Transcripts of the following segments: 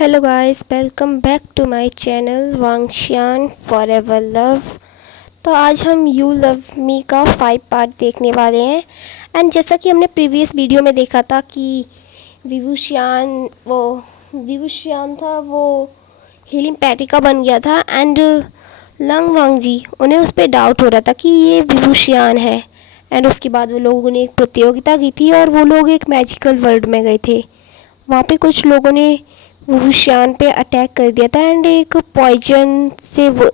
Hello guys, welcome back to my channel वांगशियान forever love. तो आज हम यू लव मी का 5 पार्ट देखने वाले हैं। एंड जैसा कि हमने प्रीवियस वीडियो में देखा था कि विवुशियान था, वो हीलिंग पैटिका बन गया था। एंड लंग वांगजी उन्हें उस पर डाउट हो रहा था कि ये विवुशियान है। एंड उसके बाद वो लोगों ने एक प्रतियोगिता की थी और वो लोग एक मैजिकल वर्ल्ड में गए थे। वहाँ पे कुछ लोगों ने विवुशियान पे अटैक कर दिया था एंड एक पॉइजन से वो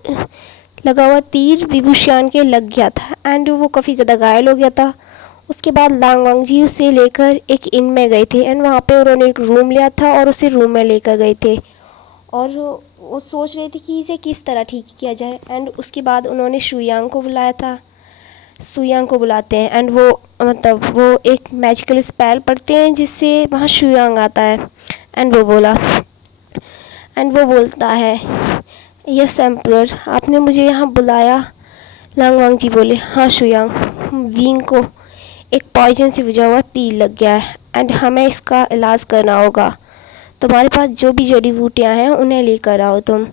लगा हुआ तीर विवुशियान के लग गया था एंड वो काफ़ी ज़्यादा घायल हो गया था। उसके बाद लांग वांगजी उसे लेकर एक इन में गए थे एंड वहाँ पे उन्होंने एक रूम लिया था और उसे रूम में लेकर गए थे और वो सोच रहे थे कि इसे किस तरह ठीक किया जाए। एंड उसके बाद उन्होंने शुयांग को बुलाया था। शुयांग को बुलाते हैं एंड वो एक मैजिकल स्पेल पढ़ते हैं जिससे वहाँ शुयांग आता है। एंड वो बोलता है, यस एम्परर, आपने मुझे यहाँ बुलाया। लांग वांगजी बोले, हाँ शुयांग, विंग को एक पॉइजन से बुझा हुआ तीर लग गया है एंड हमें इसका इलाज करना होगा। तुम्हारे पास जो भी जड़ी बूटियाँ हैं उन्हें लेकर आओ तुम।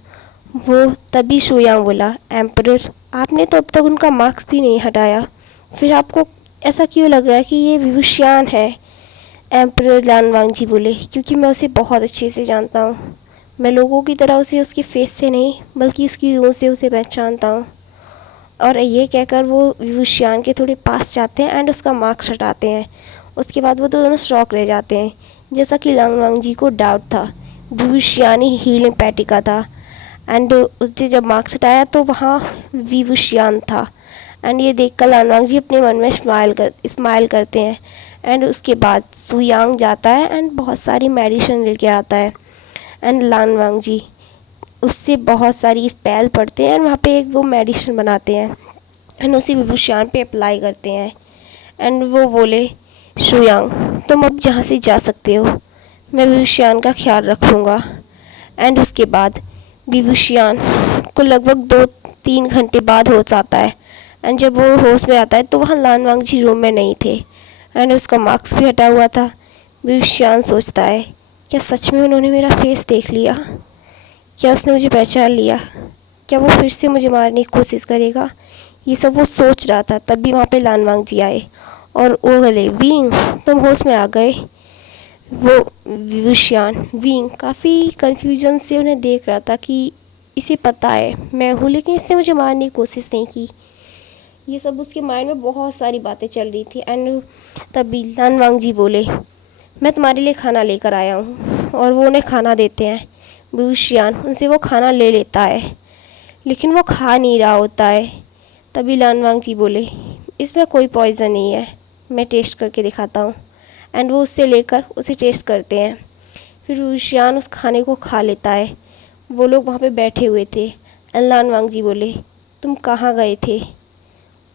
वो तभी शुयांग बोला, एम्परर, आपने तो अब तक उनका मास्क भी नहीं हटाया, फिर आपको ऐसा क्यों लग रहा है कि ये विवुशियान है? एम्परर लांग वांगजी बोले, क्योंकि मैं उसे बहुत अच्छे से जानता हूँ। मैं लोगों की तरह उसे उसके फेस से नहीं बल्कि उसकी रूह से उसे पहचानता हूँ। और ये कहकर वो विवुशियान के थोड़े पास जाते हैं एंड उसका मास्क हटाते हैं। उसके बाद वो दोनों शॉक रह जाते हैं। जैसा कि लांग वांगजी को डाउट था, विवुशियान ही हीलिंग पैटिका था। एंड उसने जब मास्क हटाया तो वहाँ विवुशियान था। एंड ये देखकर लांग वांगजी अपने मन में स्माइल करते हैं। एंड उसके बाद शुयांग जाता है एंड बहुत सारी मेडिसिन लेके आता है। एंड लांग वांगजी उससे बहुत सारी स्पेल पढ़ते हैं एंड वहाँ पे एक वो मेडिसिन बनाते हैं एंड उसे विवुशियान पे अप्लाई करते हैं। एंड वो बोले, शुयांग, तुम अब जहाँ से जा सकते हो, मैं विवुशियान का ख्याल रखूँगा। एंड उसके बाद विवुशियान को लगभग 2-3 घंटे बाद होश आता है। एंड जब वो होश में आता है तो वहाँ लांग वांगजी रूम में नहीं थे एंड उसका मास्क भी हटा हुआ था। विवुशियान सोचता है, क्या सच में उन्होंने मेरा फेस देख लिया? क्या उसने मुझे पहचान लिया? क्या वो फिर से मुझे मारने की कोशिश करेगा? ये सब वो सोच रहा था। तभी वहाँ पे लांग वांगजी आए और वो बोले, विंग, तुम होश में आ गए। वो विंग काफ़ी कन्फ्यूजन से उन्हें देख रहा था कि इसे पता है मैं हूँ लेकिन इससे मुझे मारने की कोशिश नहीं की। ये सब उसके माइंड में बहुत सारी बातें चल रही थी। एंड तभी लांग वांगजी बोले, मैं तुम्हारे लिए खाना लेकर आया हूँ। और वो उन्हें खाना देते हैं। विवुशियान उनसे वो खाना ले लेता है लेकिन वो खा नहीं रहा होता है। तभी लांग वांगजी बोले, इसमें कोई पॉइज़न नहीं है, मैं टेस्ट करके दिखाता हूँ। एंड वो उससे लेकर उसे टेस्ट करते हैं। फिर विवुशियान उस खाने को खा लेता है। वो लोग वहाँ पे बैठे हुए थे एंड लांग वांगजी बोले, तुम कहाँ गए थे?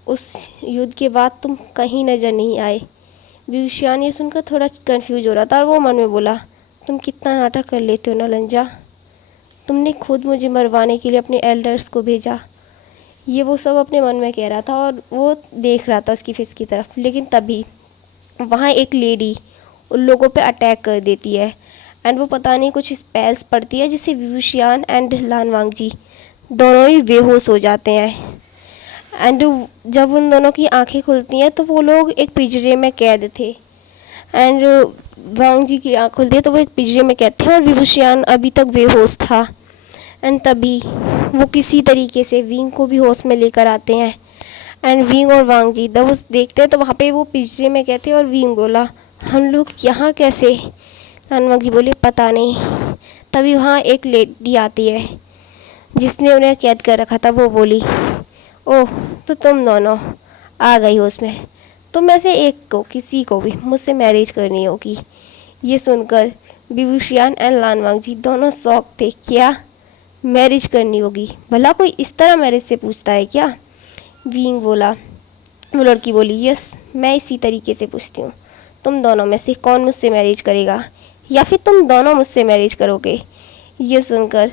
उस युद्ध के बाद तुम कहीं नज़र नहीं आए। विवुशियान ये सुनकर थोड़ा कंफ्यूज हो रहा था और वो मन में बोला, तुम कितना नाटक कर लेते हो ना लंजा, तुमने खुद मुझे मरवाने के लिए अपने एल्डर्स को भेजा। ये वो सब अपने मन में कह रहा था और वो देख रहा था उसकी फेस की तरफ। लेकिन तभी वहाँ एक लेडी उन लोगों पे अटैक कर देती है एंड वो पता नहीं कुछ स्पेल्स पढ़ती है जिससे विवुशियान एंड लांग वांगजी दोनों ही बेहोश हो जाते हैं। एंड जब उन दोनों की आंखें खुलती हैं तो वो लोग एक पिंजरे में कैद थे। एंड वांगजी की आँख खुलती है तो वो एक पिंजरे में कैद थे और विवुशियान अभी तक बेहोश था। एंड तभी वो किसी तरीके से विंग को भी होश में लेकर आते हैं। एंड विंग और वांगजी जब उस देखते हैं तो वहाँ पे वो पिंजरे में कहते हैं और विंग बोला, हम लोग यहाँ कैसे? लांग वांगजी बोले, पता नहीं। तभी वहाँ एक लेडी आती है जिसने उन्हें कैद कर रखा था। वो बोली, ओह, तो तुम दोनों आ गई हो उसमें, तुम में से एक को किसी को भी मुझसे मैरिज करनी होगी। ये सुनकर विवुशियान एंड लांग वांगजी दोनों शॉक थे। क्या मैरिज करनी होगी? भला कोई इस तरह मैरिज से पूछता है क्या? विंग बोला, वो लड़की बोली, यस, मैं इसी तरीके से पूछती हूँ। तुम दोनों में से कौन मुझसे मैरिज करेगा या फिर तुम दोनों मुझसे मैरिज करोगे? ये सुनकर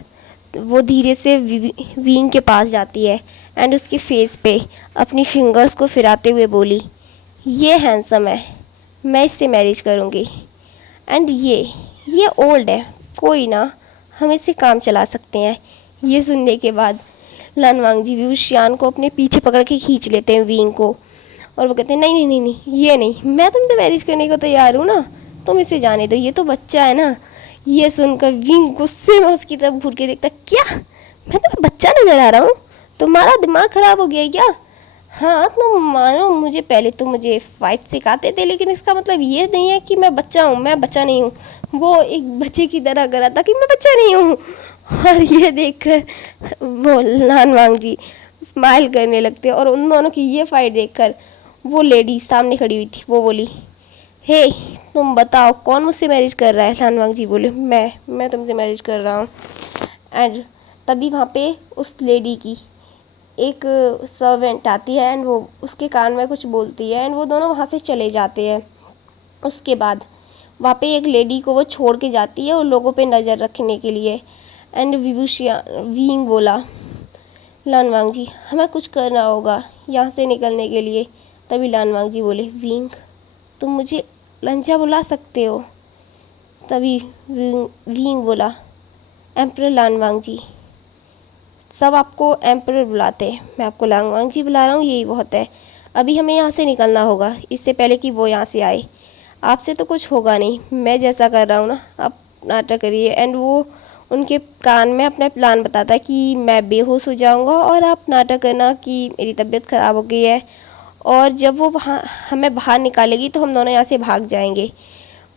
वो धीरे से विंग के पास जाती है एंड उसके फेस पे अपनी फिंगर्स को फिराते हुए बोली, ये हैंडसम है, मैं इससे मैरिज करूँगी। एंड ये ओल्ड है, कोई ना, हम इससे काम चला सकते हैं। ये सुनने के बाद लान वांगजी विभूषियान को अपने पीछे पकड़ के खींच लेते हैं विंग को, और वो कहते हैं नहीं नहीं नहीं नहीं, ये नहीं, मैं तुमसे मैरिज करने को तैयार हूँ ना, तुम इसे जाने दो, ये तो बच्चा है ना। ये सुनकर विंग गुस्से में उसकी तरफ घूर के देखता, क्या मैं तुम्हें बच्चा नजर आ रहा हूँ? तुम्हारा दिमाग खराब हो गया है क्या? हाँ तुम मानो मुझे, पहले तो मुझे फाइट सिखाते थे, लेकिन इसका मतलब ये नहीं है कि मैं बच्चा हूँ, मैं बच्चा नहीं हूँ। वो एक बच्चे की तरह कर रहा था कि मैं बच्चा नहीं हूँ। और ये देखकर वो लान वांगजी स्माइल करने लगते, और उन दोनों की ये फाइट देखकर वो लेडी सामने खड़ी हुई थी, वो बोली, हे तुम बताओ कौन मुझसे मैरिज कर रहा है? लान वांगजी बोले, मैं तुमसे मैरिज कर रहा हूँ। एंड तभी वहाँ पे उस लेडी की एक सर्वेंट आती है, एंड वो उसके कान में कुछ बोलती है, एंड वो दोनों वहाँ से चले जाते हैं। उसके बाद वहाँ पे एक लेडी को वो छोड़ के जाती है उन लोगों पे नज़र रखने के लिए। एंड विंग बोला, लान वांगजी हमें कुछ करना होगा यहाँ से निकलने के लिए। तभी लान वांगजी बोले, विंग तुम मुझे लंचा बुला सकते हो? तभी विंग बोला, एम्परर लान वांगजी, सब आपको एम्परर बुलाते हैं, मैं आपको लान वांगजी बुला रहा हूँ, यही बहुत है। अभी हमें यहाँ से निकलना होगा, इससे पहले कि वो यहाँ से आए। आपसे तो कुछ होगा नहीं, मैं जैसा कर रहा हूँ ना, आप नाटक करिए। एंड वो उनके कान में अपना प्लान बताता है कि मैं बेहोश हो जाऊँगा और आप नाटक करना कि मेरी तबीयत ख़राब हो गई है, और जब वो वहाँ हमें बाहर निकालेगी तो हम दोनों यहाँ से भाग जाएंगे।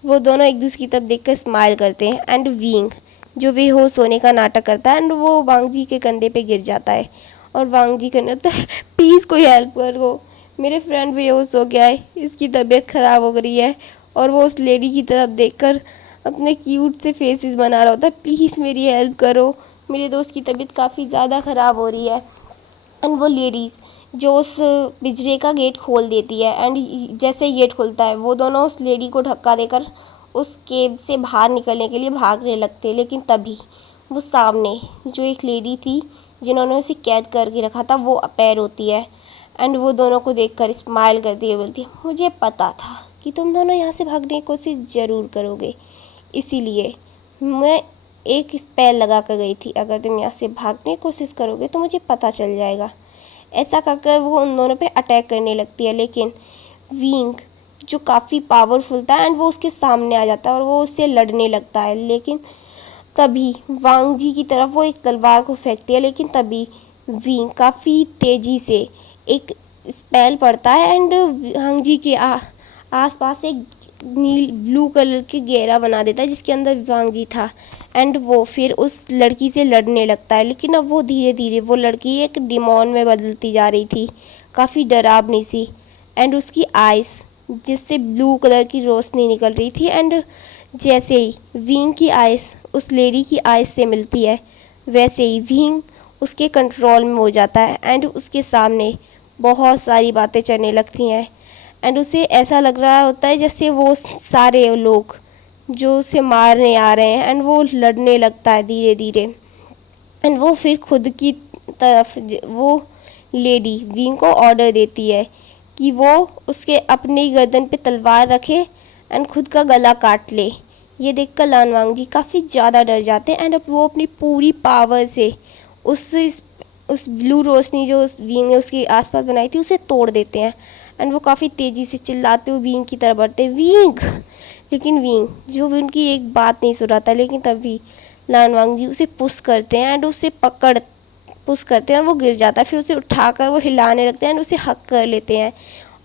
वो दोनों एक दूसरे की तरफ देखकर स्माइल करते हैं। एंड विंग जो बेहोश होने का नाटक करता है, एंड वो वांगजी के कंधे पे गिर जाता है, और वांगजी कहने लगता है, प्लीज़ कोई हेल्प करो, मेरे फ्रेंड बेहोश हो गया है, इसकी तबीयत ख़राब हो रही है। और वो उस लेडी की तरफ देखकर अपने क्यूट से फेसेस बना रहा होता है, प्लीज़ मेरी हेल्प करो, मेरे दोस्त की तबीयत काफ़ी ज़्यादा ख़राब हो रही है। एंड वो लेडीज़ जो उस पिंजरे का गेट खोल देती है, एंड जैसे ही गेट खुलता है वो दोनों उस लेडी को धक्का देकर उस केव से बाहर निकलने के लिए भागने लगते। लेकिन तभी वो सामने जो एक लेडी थी जिन्होंने उसे कैद करके रखा था, वो अपैर होती है, एंड वो दोनों को देखकर स्माइल करती है, बोलती है, मुझे पता था कि तुम दोनों यहाँ से भागने की कोशिश ज़रूर करोगे, इसीलिए मैं एक स्पेल लगा कर गई थी, अगर तुम यहाँ से भागने की कोशिश करोगे तो मुझे पता चल जाएगा। ऐसा कहकर वो उन दोनों पे अटैक करने लगती है, लेकिन विंग जो काफ़ी पावरफुल था, एंड वो उसके सामने आ जाता है और वो उससे लड़ने लगता है। लेकिन तभी वांगजी की तरफ वो एक तलवार को फेंकती है, लेकिन तभी विंग काफ़ी तेज़ी से एक स्पेल पड़ता है, एंड वांगजी के आसपास एक ब्लू कलर के घेरा बना देता है जिसके अंदर वांगजी था। एंड वो फिर उस लड़की से लड़ने लगता है, लेकिन अब वो धीरे धीरे वो लड़की एक डिमॉन में बदलती जा रही थी, काफ़ी डरावनी सी। एंड उसकी आइज़ जिससे ब्लू कलर की रोशनी निकल रही थी, एंड जैसे ही विंग की आइज़ उस लेडी की आइज़ से मिलती है, वैसे ही विंग उसके कंट्रोल में हो जाता है, एंड उसके सामने बहुत सारी बातें चलने लगती हैं। एंड उसे ऐसा लग रहा होता है जैसे वो सारे लोग जो उसे मारने आ रहे हैं, एंड वो लड़ने लगता है धीरे धीरे। एंड वो फिर खुद की तरफ वो लेडी विंग को ऑर्डर देती है कि वो उसके अपनी गर्दन पे तलवार रखे एंड खुद का गला काट ले। ये देखकर लान वांगजी काफ़ी ज़्यादा डर जाते हैं, एंड अब वो अपनी पूरी पावर से उस ब्लू रोशनी जो उस विंग ने उसके आसपास बनाई थी उसे तोड़ देते हैं। एंड वो काफ़ी तेज़ी से चिल्लाते हुए विंग की तरफ बढ़ते हैं, विंग। लेकिन विंग जो भी उनकी एक बात नहीं सुन रहा था, लेकिन तभी लान वांगजी उसे पुश करते हैं, एंड उसे पुश करते हैं और वो गिर जाता है। फिर उसे उठाकर वो हिलाने लगते हैं, एंड उसे हक कर लेते हैं।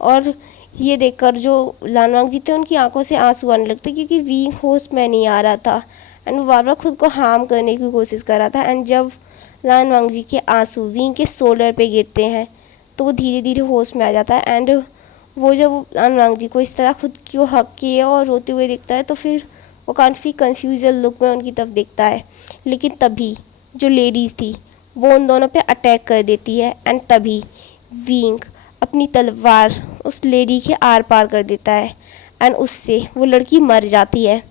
और ये देखकर जो लान वांगजी थे उनकी आंखों से आंसू आने लगते, क्योंकि विंग होश में नहीं आ रहा था, एंड वो बार बार खुद को हार्म करने की कोशिश कर रहा था। एंड जब लान वांगजी के आंसू विंग के शोल्डर पे गिरते हैं तो वो धीरे धीरे होश में आ जाता है। एंड वो जब लान वांगजी को इस तरह खुद को हक किए और रोते हुए दिखता है, तो फिर वो काफ़ी कन्फ्यूजन लुक में उनकी तरफ देखता है। लेकिन तभी जो लेडीज़ थी वो उन दोनों पे अटैक कर देती है, एंड तभी विंग अपनी तलवार उस लेडी के आर पार कर देता है, एंड उससे वो लड़की मर जाती है।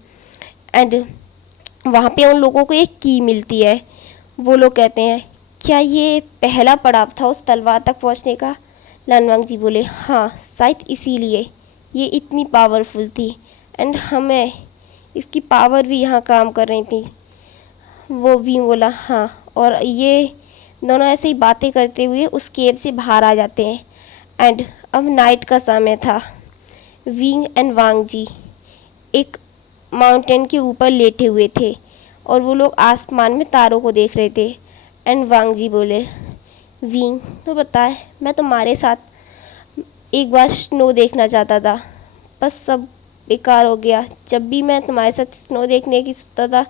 एंड वहाँ पे उन लोगों को एक की मिलती है। वो लोग कहते हैं, क्या ये पहला पड़ाव था उस तलवार तक पहुँचने का? लान वांगजी बोले, हाँ शायद इसीलिए ये इतनी पावरफुल थी, एंड हमें इसकी पावर भी यहाँ काम कर रही थी। वो विंग बोला हाँ, और ये दोनों ऐसे ही बातें करते हुए उस केव से बाहर आ जाते हैं। एंड अब नाइट का समय था। विंग एंड वांग जी एक माउंटेन के ऊपर लेटे हुए थे और वो लोग आसमान में तारों को देख रहे थे। एंड वांग जी बोले, विंग तो बताए, मैं तुम्हारे साथ एक बार स्नो देखना चाहता था, बस सब बेकार हो गया। जब भी मैं तुम्हारे साथ स्नो देखने की सोचता था,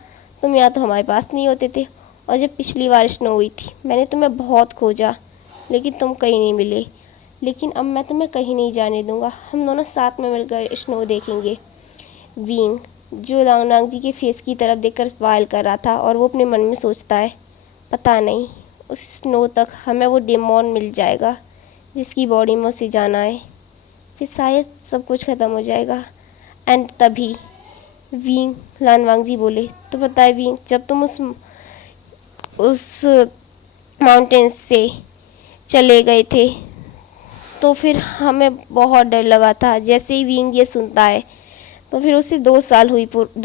तुम या तो हमारे पास नहीं होते थे, और जब पिछली बार स्नो हुई थी मैंने तुम्हें बहुत खोजा लेकिन तुम कहीं नहीं मिले। लेकिन अब मैं तुम्हें कहीं नहीं जाने दूंगा, हम दोनों साथ में मिलकर स्नो देखेंगे। विंग जो लांगनांग जी के फेस की तरफ देखकर स्माइल कर रहा था, और वो अपने मन में सोचता है, पता नहीं उस स्नो तक हमें वो डेमोन मिल जाएगा जिसकी बॉडी में उसे जाना है, फिर शायद सब कुछ ख़त्म हो जाएगा। एंड तभी विंग लानवांग जी बोले, तो पता है विंग, जब तुम उस माउंटेन से चले गए थे तो फिर हमें बहुत डर लगा था। जैसे ही विंग ये सुनता है तो फिर उसे 2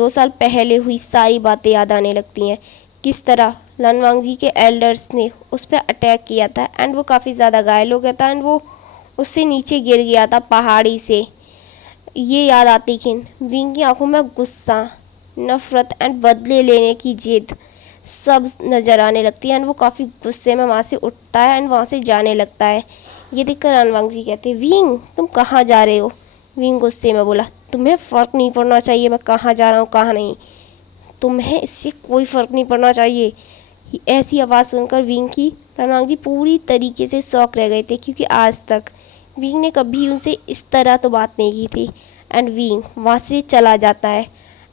साल पहले हुई सारी बातें याद आने लगती हैं, किस तरह लानवांग जी के एल्डर्स ने उस पर अटैक किया था एंड वो काफ़ी ज़्यादा घायल हो गया था एंड वो उससे नीचे गिर गया था पहाड़ी से। ये याद आती कि विंग की आंखों में गुस्सा, नफरत एंड बदले लेने की जिद सब नज़र आने लगती है एंड वो काफ़ी गुस्से में वहाँ से उठता है एंड वहाँ से जाने लगता है। ये देखकर लानवांग जी कहते हैं, विंग तुम कहाँ जा रहे हो? विंग गुस्से में बोला, तुम्हें फ़र्क नहीं पड़ना चाहिए मैं कहाँ जा रहा हूँ कहाँ नहीं, तुम्हें इससे कोई फ़र्क नहीं पड़ना चाहिए। ऐसी आवाज़ सुनकर विंग की लानवांग जी पूरी तरीके से शॉक रह गए थे, क्योंकि आज तक विंग ने कभी उनसे इस तरह तो बात नहीं की थी। एंड विंग वहाँ से चला जाता है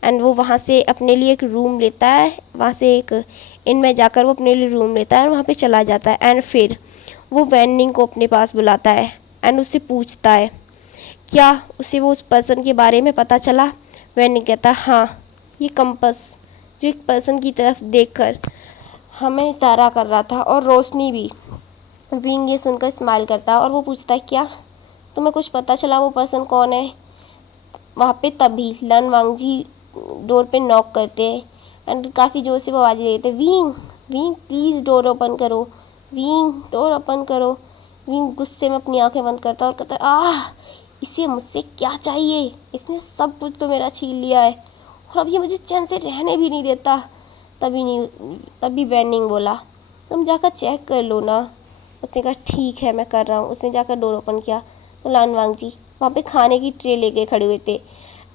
एंड वो वहाँ से अपने लिए एक रूम लेता है, वहाँ से एक इन में जाकर वो अपने लिए रूम लेता है और वहाँ पे चला जाता है। एंड फिर वो वैनिंग को अपने पास बुलाता है एंड उससे पूछता है क्या उसे वो उस पर्सन के बारे में पता चला। वैनिंग कहता है हाँ, ये कंपस जो एक पर्सन की तरफ देखकर हमें इशारा कर रहा था, और रोशनी भी। विंग ये सुनकर स्माइल करता है और वो पूछता है क्या तुम्हें कुछ पता चला वो पर्सन कौन है? वहाँ पे तभी लानवांग जी डोर पे नॉक करते हैं एंड काफ़ी ज़ोर से वो आवाज़ देते हैं, wing wing please door open करो, विंग डोर ओपन करो। विंग गुस्से में अपनी आंखें बंद करता है और कहता है, आह इसे मुझसे क्या चाहिए, इसने सब कुछ तो मेरा छीन लिया है और अब ये मुझे चैन से रहने भी नहीं देता। तभी वैनिंग बोला, तुम जाकर चेक कर लो ना। उसने कहा ठीक है मैं कर रहा हूँ। उसने जाकर डोर ओपन किया तो लानवांग जी वहाँ पे खाने की ट्रे लेके खड़े हुए थे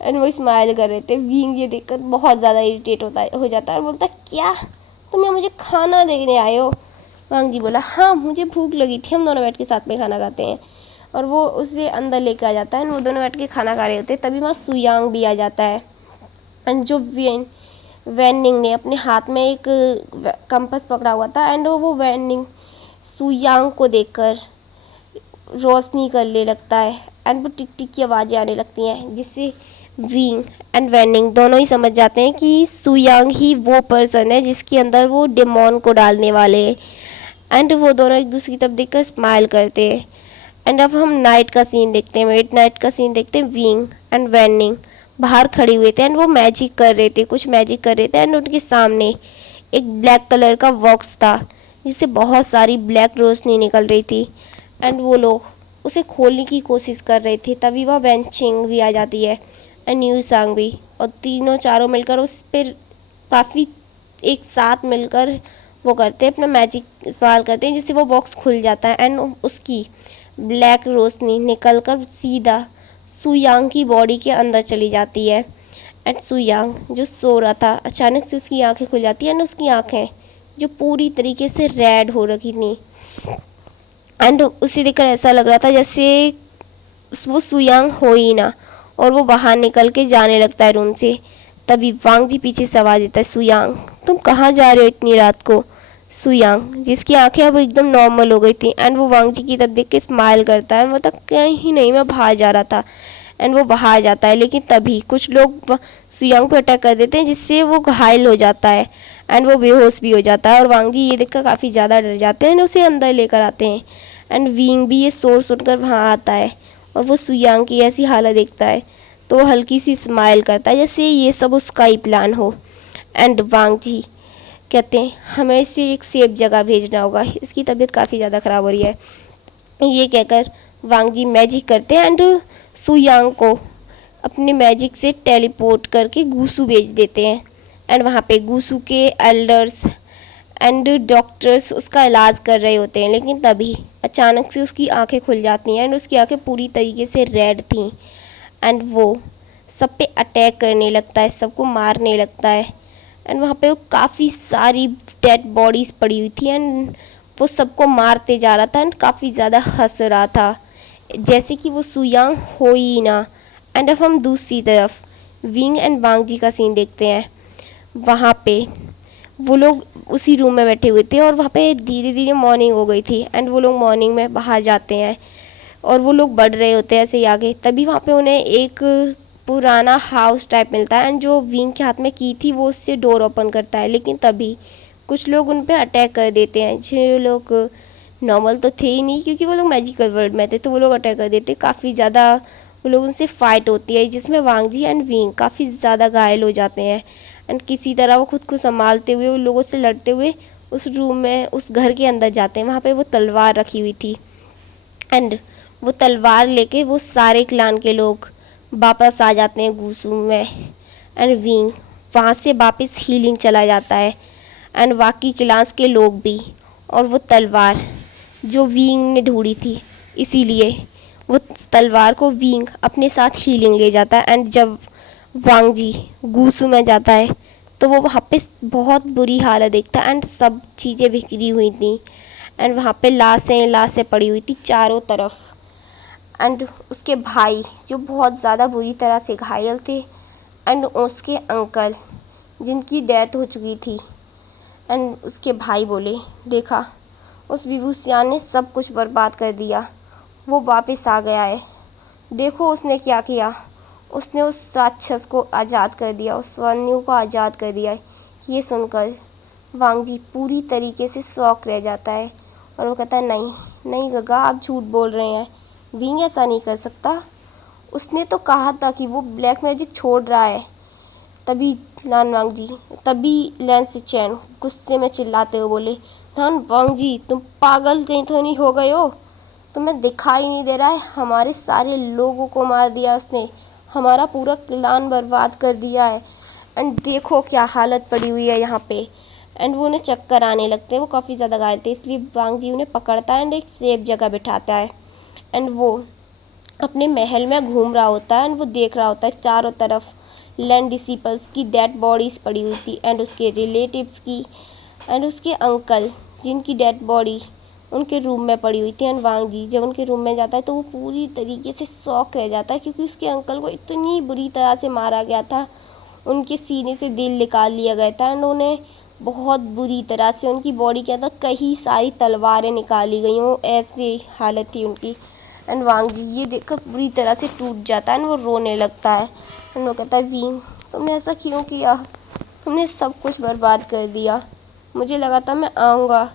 एंड वो स्माइल कर रहे थे। विंग ये देखकर बहुत ज़्यादा इरिटेट हो जाता है और बोलता, क्या तुम यहाँ मुझे खाना देने आए हो? वांग जी बोला, हाँ मुझे भूख लगी थी, हम दोनों बैठ के साथ में खाना खाते हैं। और वो उसे अंदर लेकर आ जाता है एंड वो दोनों बैठ के खाना खा रहे होते हैं। तभी वहाँ सुयांग भी आ जाता है एंड जो वैनिंग ने अपने हाथ में एक कंपास पकड़ा हुआ था एंड वो वैनिंग सुयांग को देखकर रोशनी करने लगता है एंड वो टिक टिक की आवाज़ें आने लगती हैं, जिससे विंग एंड वैनिंग दोनों ही समझ जाते हैं कि सुयांग ही वो पर्सन है जिसके अंदर वो डेमोन को डालने वाले हैं। एंड वो दोनों एक दूसरे की तरफ देखकर स्माइल करते हैं। एंड अब हम नाइट का सीन देखते हैं, मिड नाइट का सीन देखते हैं। विंग एंड वैनिंग बाहर खड़े हुए थे एंड वो मैजिक कर रहे थे, कुछ मैजिक कर रहे थे एंड उनके सामने एक ब्लैक कलर का बॉक्स था जिससे बहुत सारी ब्लैक रोशनी निकल रही थी एंड वो लोग उसे खोलने की कोशिश कर रहे थे। तभी वह बेंचिंग भी आ जाती है एंड न्यू सांग भी, और तीनों चारों मिलकर उस पर काफ़ी एक साथ मिलकर वो करते हैं, अपना मैजिक इस्तेमाल करते हैं, जिससे वो बॉक्स खुल जाता है एंड उसकी ब्लैक रोशनी निकलकर सीधा सुयांग की बॉडी के अंदर चली जाती है। एंड सुयांग जो सो रहा था अचानक से उसकी आंखें खुल जाती हैं एंड उसकी आंखें जो पूरी तरीके से रेड हो रखी थी एंड उसे देखकर ऐसा लग रहा था जैसे वो सुयांग हो ही ना, और वो बाहर निकल के जाने लगता है रूम से। तभी वांग जी पीछे से आवाज़ देता है, सुयांग तुम कहाँ जा रहे हो इतनी रात को? सुयांग जिसकी आंखें अब एकदम नॉर्मल हो गई थी एंड वो वांग जी की तरफ देख के स्माइल करता है, मतलब कहीं नहीं मैं बाहर जा रहा था। एंड वो बाहर जाता है, लेकिन तभी कुछ लोग सुयांग पे अटैक कर देते हैं जिससे वो घायल हो जाता है एंड वो बेहोश भी हो जाता है। और वांग जी ये देखकर काफ़ी ज़्यादा डर जाते हैं एंड उसे अंदर लेकर आते हैं एंड विंग भी ये शोर सुनकर वहाँ आता है और वो सुयांग की ऐसी हालत देखता है तो वो हल्की सी स्माइल करता है जैसे ये सब उसका ही प्लान हो। एंड वांग जी कहते हैं हमें इसे एक सेफ जगह भेजना होगा, इसकी तबीयत काफ़ी ज़्यादा ख़राब हो रही है। ये कहकर वांग जी मैजिक करते हैं एंड सुयांग को अपने मैजिक से टेलीपोर्ट करके गूसू भेज देते हैं। एंड वहाँ पे गूसू के एल्डर्स एंड डॉक्टर्स उसका इलाज कर रहे होते हैं, लेकिन तभी अचानक से उसकी आंखें खुल जाती हैं एंड उसकी आंखें पूरी तरीके से रेड थीं एंड वो सब पे अटैक करने लगता है, सबको मारने लगता है। एंड वहाँ पे वो काफ़ी सारी डेड बॉडीज़ पड़ी हुई थी एंड वो सबको मारते जा रहा था एंड काफ़ी ज़्यादा हंस रहा था, जैसे कि वो सुयांग हो ही ना। एंड अब हम दूसरी तरफ विंग एंड वांग जी का सीन देखते हैं। वहाँ पे वो लोग उसी रूम में बैठे हुए थे और वहाँ पे धीरे धीरे मॉर्निंग हो गई थी एंड वो लोग मॉर्निंग में बाहर जाते हैं और वो लोग बढ़ रहे होते हैं ऐसे ही आगे। तभी वहाँ पे उन्हें एक पुराना हाउस टाइप मिलता है एंड जो विंग के हाथ में की थी वो उससे डोर ओपन करता है, लेकिन तभी कुछ लोग उन पे अटैक कर देते हैं। जो लोग नॉर्मल तो थे ही नहीं क्योंकि वो लोग मैजिकल वर्ल्ड में थे, तो वो लोग अटैक कर देते। काफ़ी ज़्यादा वो लोग उनसे फाइट होती है जिसमें वांग जी एंड विंग काफ़ी ज़्यादा घायल हो जाते हैं एंड किसी तरह वो खुद को संभालते हुए उन लोगों से लड़ते हुए उस रूम में उस घर के अंदर जाते हैं। वहाँ पे वो तलवार रखी हुई थी एंड वो तलवार लेके वो सारे क्लान के लोग वापस आ जाते हैं गूसू में एंड विंग वहाँ से वापस हीलिंग चला जाता है एंड बाकी क्लास के लोग भी। और वो तलवार जो विंग ने ढूंढी थी, इसीलिए वो तलवार को विंग अपने साथ हीलिंग ले जाता है एंड जब वांग जी गूसू में जाता है तो वो वहाँ पे बहुत बुरी हालत देखता है एंड सब चीज़ें बिखरी हुई थी एंड वहाँ पे लाशें पड़ी हुई थी चारों तरफ। एंड उसके भाई जो बहुत ज़्यादा बुरी तरह से घायल थे एंड उसके अंकल जिनकी डेथ हो चुकी थी एंड उसके भाई बोले, देखा उस विभूषियान ने सब कुछ बर्बाद कर दिया, वो वापस आ गया है, देखो उसने क्या किया, उसने उस राक्षस को आज़ाद कर दिया, उस स्वन्यु को आज़ाद कर दिया है। ये सुनकर वांग जी पूरी तरीके से शॉक रह जाता है और वो कहता है नहीं नहीं गगा, आप झूठ बोल रहे हैं, विंग ऐसा नहीं कर सकता, उसने तो कहा था कि वो ब्लैक मैजिक छोड़ रहा है। तभी लैन से चैन गुस्से में चिल्लाते हुए बोले, नान वांग जी तुम पागल कहीं तो नहीं हो गए हो, तुम्हें दिखाई नहीं दे रहा है, हमारे सारे लोगों को मार दिया उसने, हमारा पूरा क्लान बर्बाद कर दिया है एंड देखो क्या हालत पड़ी हुई है यहाँ पे। एंड वो उन्हें चक्कर आने लगते हैं, वो काफ़ी ज़्यादा घायल थे, इसलिए वांग जी उन्हें पकड़ता है एंड एक सेफ जगह बिठाता है एंड वो अपने महल में घूम रहा होता है एंड वो देख रहा होता है चारों तरफ लैंड डिसिपल्स की डेड बॉडीज़ पड़ी हुई थी एंड उसके रिलेटिव्स की एंड उसके अंकल जिनकी डेड बॉडी उनके रूम में पड़ी हुई थी। एंड वांग जी जब उनके रूम में जाता है तो वो पूरी तरीके से शॉक रह जाता है क्योंकि उसके अंकल को इतनी बुरी तरह से मारा गया था, उनके सीने से दिल निकाल लिया गया था एंड उन्हें बहुत बुरी तरह से उनकी बॉडी के अंदर कई सारी तलवारें निकाली गई हों, ऐसी हालत थी उनकी। एंड वांग जी ये देखकर पूरी तरह से टूट जाता है एंड वो रोने लगता है एंड वो कहता है, विंग तुमने ऐसा क्यों किया, तुमने सब कुछ बर्बाद कर दिया, मुझे लगा था मैं आऊँगा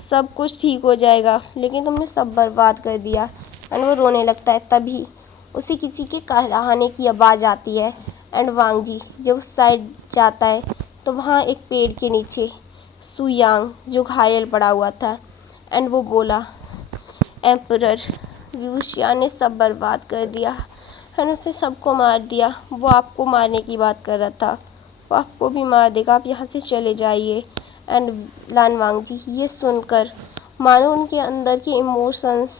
सब कुछ ठीक हो जाएगा, लेकिन तुमने सब बर्बाद कर दिया। एंड वो रोने लगता है। तभी उसे किसी के कहलाने की आवाज़ आती है एंड वांग जी जब उस साइड जाता है तो वहाँ एक पेड़ के नीचे सुयांग जो घायल पड़ा हुआ था एंड वो बोला, एम्परर विभूषिया ने सब बर्बाद कर दिया एंड उसने सबको मार दिया, वो आपको मारने की बात कर रहा था, वो आपको भी मार देगा, आप यहाँ से चले जाइए। एंड लान वांग जी ये सुनकर मानो उनके अंदर के इमोशंस,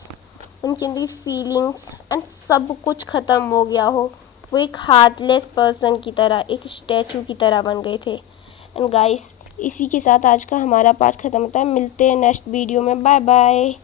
उनके अंदर की फीलिंग्स एंड सब कुछ ख़त्म हो गया हो, वो एक हार्टलेस पर्सन की तरह, एक स्टैचू की तरह बन गए थे। एंड गाइस इसी के साथ आज का हमारा पार्ट ख़त्म होता है, मिलते हैं नेक्स्ट वीडियो में, बाय बाय।